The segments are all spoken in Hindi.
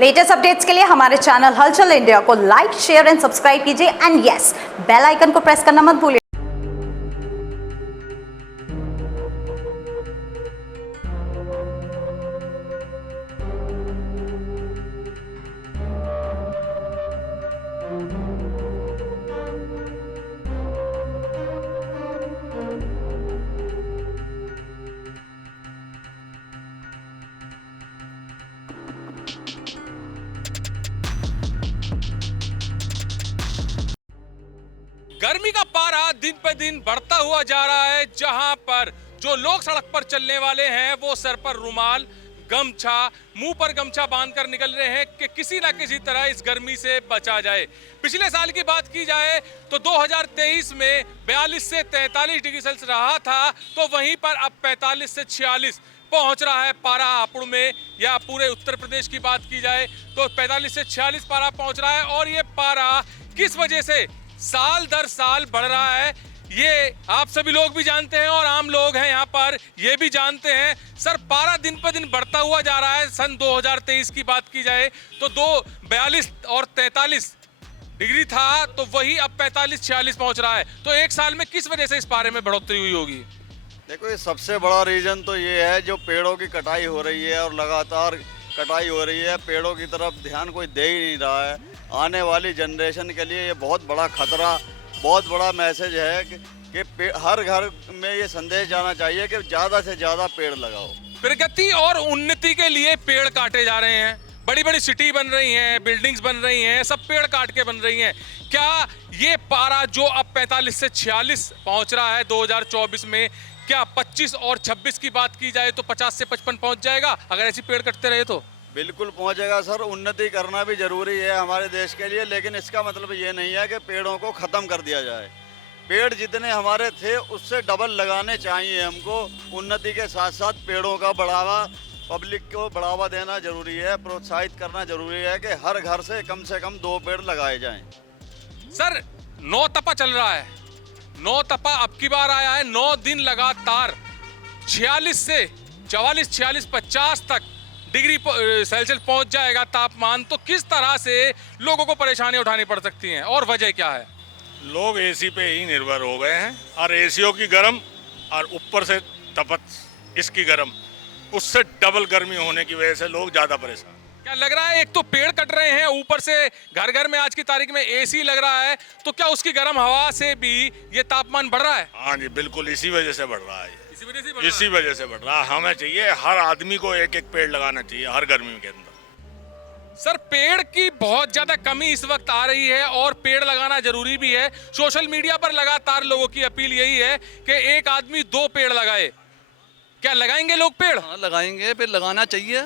लेटेस्ट अपडेट्स के लिए हमारे चैनल हलचल इंडिया को लाइक, शेयर एंड सब्सक्राइब कीजिए एंड यस, बेल आइकन को प्रेस करना मत भूलिए। गर्मी का पारा दिन पे दिन बढ़ता हुआ जा रहा है, जहां पर जो लोग सड़क पर चलने वाले हैं वो सर पर रुमाल, गमछा, मुंह पर गमछा बांधकर निकल रहे हैं कि किसी ना किसी तरह इस गर्मी से बचा जाए। पिछले साल की बात की जाए तो 2023 में 42 से 43 डिग्री सेल्सियस रहा था, तो वहीं पर अब 45 से 46 पहुंच रहा है पारा हापुड़ में। या पूरे उत्तर प्रदेश की बात की जाए तो 45 से 46 पारा पहुंच रहा है। और ये पारा किस वजह से साल दर साल बढ़ रहा है ये आप सभी लोग भी जानते हैं और आम लोग हैं यहाँ पर ये भी जानते हैं। सर, पारा दिन पर दिन बढ़ता हुआ जा रहा है। सन 2023 की बात की जाए तो 42 और 43 डिग्री था, तो वही अब 45-46 पहुंच रहा है। तो एक साल में किस वजह से इस पारे में बढ़ोतरी हुई होगी? देखो, ये सबसे बड़ा रीज़न तो ये है जो पेड़ों की कटाई हो रही है और लगातार कटाई हो रही है। पेड़ों की तरफ ध्यान कोई दे ही नहीं रहा है। आने वाली जनरेशन के लिए ये बहुत बड़ा खतरा, बहुत बड़ा मैसेज है कि हर घर में ये संदेश जाना चाहिए कि ज़्यादा से ज़्यादा पेड़ लगाओ। प्रगति और उन्नति के लिए पेड़ काटे जा रहे हैं, बड़ी बड़ी सिटी बन रही हैं, बिल्डिंग्स बन रही हैं, सब पेड़ काट के बन रही हैं। क्या ये पारा जो अब 45 से 46 पहुंच रहा है 2024 में, क्या 25 और 26 की बात की जाए तो 50 से 55 पहुंच जाएगा अगर ऐसी पेड़ कटते रहे तो? बिल्कुल पहुंचेगा सर। उन्नति करना भी जरूरी है हमारे देश के लिए, लेकिन इसका मतलब ये नहीं है कि पेड़ों को ख़त्म कर दिया जाए। पेड़ जितने हमारे थे उससे डबल लगाने चाहिए हमको। उन्नति के साथ साथ पेड़ों का बढ़ावा, पब्लिक को बढ़ावा देना जरूरी है, प्रोत्साहित करना जरूरी है कि हर घर से कम 2 पेड़ लगाए जाएं। सर, 9 तपा चल रहा है। 9 तपा अब की बार आया है। 9 दिन लगातार 46 से 44, 46, 50 तक डिग्री सेल्सियस पहुंच जाएगा तापमान। तो किस तरह से लोगों को परेशानी उठानी पड़ सकती है और वजह क्या है? लोग एसी पे ही निर्भर हो गए हैं और एसीओ की गर्म और ऊपर से तपत इसकी गर्म, उससे डबल गर्मी होने की वजह से लोग ज़्यादा परेशान। क्या लग रहा है, एक तो पेड़ कट रहे हैं, ऊपर से घर घर में आज की तारीख में एसी लग रहा है, तो क्या उसकी गर्म हवा से भी ये तापमान बढ़ रहा है? हाँ जी, बिल्कुल इसी वजह से बढ़ रहा है। इसी वजह से बढ़ रहा है। हमें चाहिए, हर आदमी को एक पेड़ लगाना चाहिए हर गर्मी के अंदर। सर, पेड़ की बहुत ज्यादा कमी इस वक्त आ रही है और पेड़ लगाना जरूरी भी है। सोशल मीडिया पर लगातार लोगों की अपील यही है कि एक आदमी 2 पेड़ लगाए। क्या लगाएंगे लोग पेड़? हाँ, लगाएंगे, पेड़ लगाना चाहिए,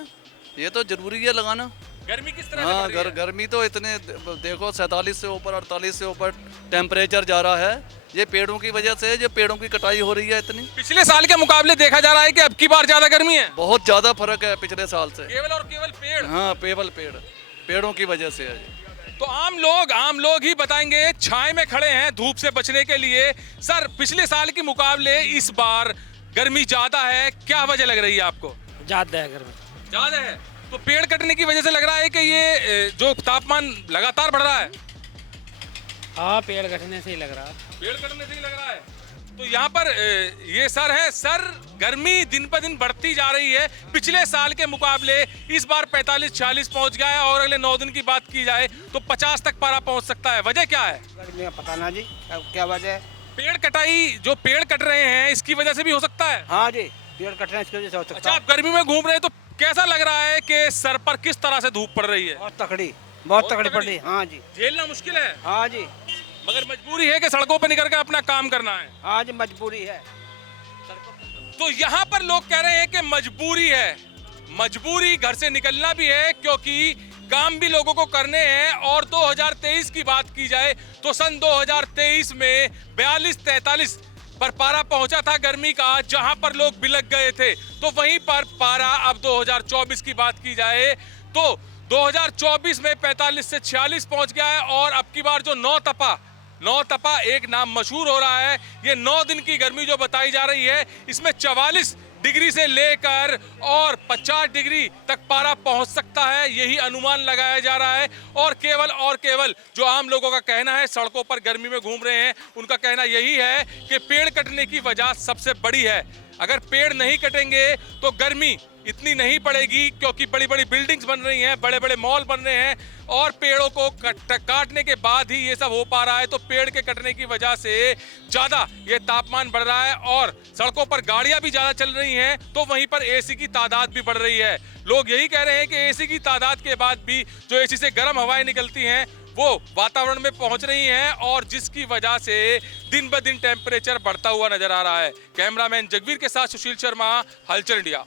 ये तो जरूरी है लगाना। गर्मी किस तरह से हाँ, बढ़ रही है? गर्मी तो इतने देखो 47 से ऊपर, 48 से ऊपर टेम्परेचर जा रहा है। ये पेड़ों की वजह से, जो पेड़ों की कटाई हो रही है इतनी। पिछले साल के मुकाबले देखा जा रहा है कि अब की बार ज्यादा गर्मी है। बहुत ज्यादा फर्क है पिछले साल से। केवल और केवल पेड़? हाँ, केवल पेड़ों की वजह से है। तो आम लोग ही बताएंगे, छाए में खड़े हैं धूप से बचने के लिए। सर, पिछले साल के मुकाबले इस बार गर्मी ज्यादा है, क्या वजह लग रही है आपको? ज्यादा है गर्मी। ज्यादा है तो पेड़ कटने की वजह से लग रहा है कि ये जो तापमान लगातार बढ़ रहा है? हाँ, पेड़ कटने से ही लग रहा है। पेड़ कटने से ही लग रहा है। तो यहाँ पर ये सर है। सर, गर्मी दिन पर दिन बढ़ती जा रही है। पिछले साल के मुकाबले इस बार 45-46 पहुंच गया है और अगले 9 दिन की बात की जाए तो 50 तक पारा पहुंच सकता है। वजह क्या है? गर्मी का पता ना जी, क्या वजह है। पेड़ कटाई, जो पेड़ कट रहे हैं इसकी वजह से भी हो सकता है। हाँ जी, पेड़ कटने इसकी वजह से हो सकता अच्छा, है। आप गर्मी में घूम रहे हैं तो कैसा लग रहा है कि सर पर किस तरह से धूप पड़ रही है? बहुत तकड़ी पड़ रही है। हाँ जी, झेलना मुश्किल है, हाँ जी, मगर मजबूरी है कि सड़कों पर निकल कर अपना काम करना है। हाँ जी, मजबूरी है। तो यहाँ पर लोग कह रहे हैं कि मजबूरी है, मजबूरी घर से निकलना भी है क्योंकि काम भी लोगों को करने हैं। और 2023 की बात की जाए तो सन 2023 में 42-43 पर पारा पहुंचा था गर्मी का, जहां पर लोग बिलक गए थे। तो वहीं पर पारा अब 2024 की बात की जाए तो 2024 में 45 से 46 पहुंच गया है। और अब की बार जो 9 तपा एक नाम मशहूर हो रहा है। ये 9 दिन की गर्मी जो बताई जा रही है, इसमें 44 डिग्री से लेकर और 50 डिग्री तक पारा पहुंच सकता है, यही अनुमान लगाया जा रहा है। और केवल जो आम लोगों का कहना है, सड़कों पर गर्मी में घूम रहे हैं, उनका कहना यही है कि पेड़ कटने की वजह सबसे बड़ी है। अगर पेड़ नहीं कटेंगे तो गर्मी इतनी नहीं पड़ेगी, क्योंकि बड़ी बड़ी बिल्डिंग्स बन रही हैं, बड़े बड़े मॉल बन रहे हैं और पेड़ों को काटने के बाद ही ये सब हो पा रहा है। तो पेड़ के कटने की वजह से ज्यादा ये तापमान बढ़ रहा है और सड़कों पर गाड़ियां भी ज्यादा चल रही हैं, तो वहीं पर एसी की तादाद भी बढ़ रही है। लोग यही कह रहे हैं कि एसी की तादाद के बाद भी जो एसी से गर्म हवाएं निकलती हैं वो वातावरण में पहुंच रही हैं और जिसकी वजह से दिन ब दिन टेम्परेचर बढ़ता हुआ नजर आ रहा है। कैमरामैन जगवीर के साथ सुशील शर्मा, हलचल इंडिया।